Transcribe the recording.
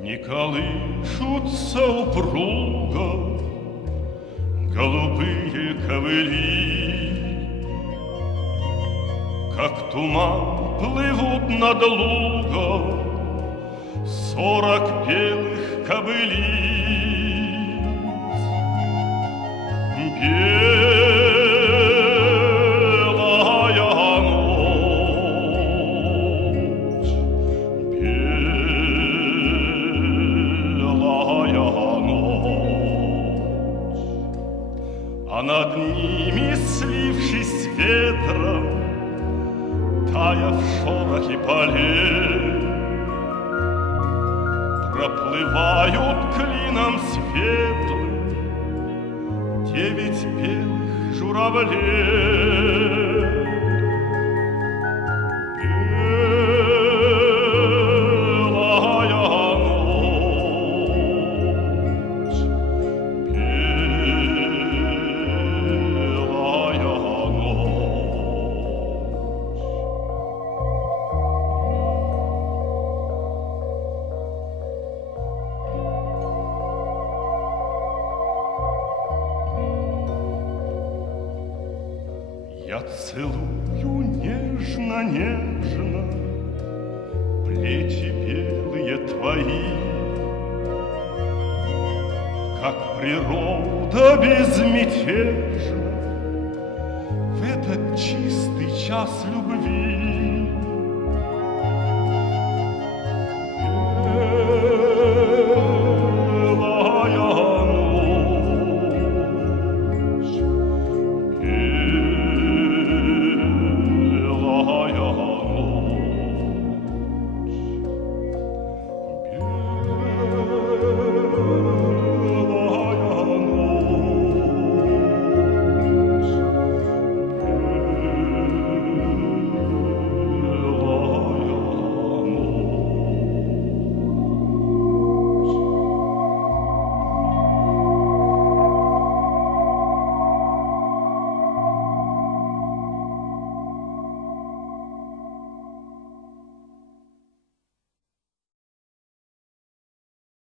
Не колышутся упруго голубые ковыли, как туман плывут над лугом 40 белых кобылиц. Белая ночь, белая ночь, а над ними, слившись с ветром, тая в шорохе полей, проплывают клином светлым 9 белых журавлей. Белая ночь, белая Я целую нежно-нежно плечи белые твои, как природа безмятежна в этот чистый час любви.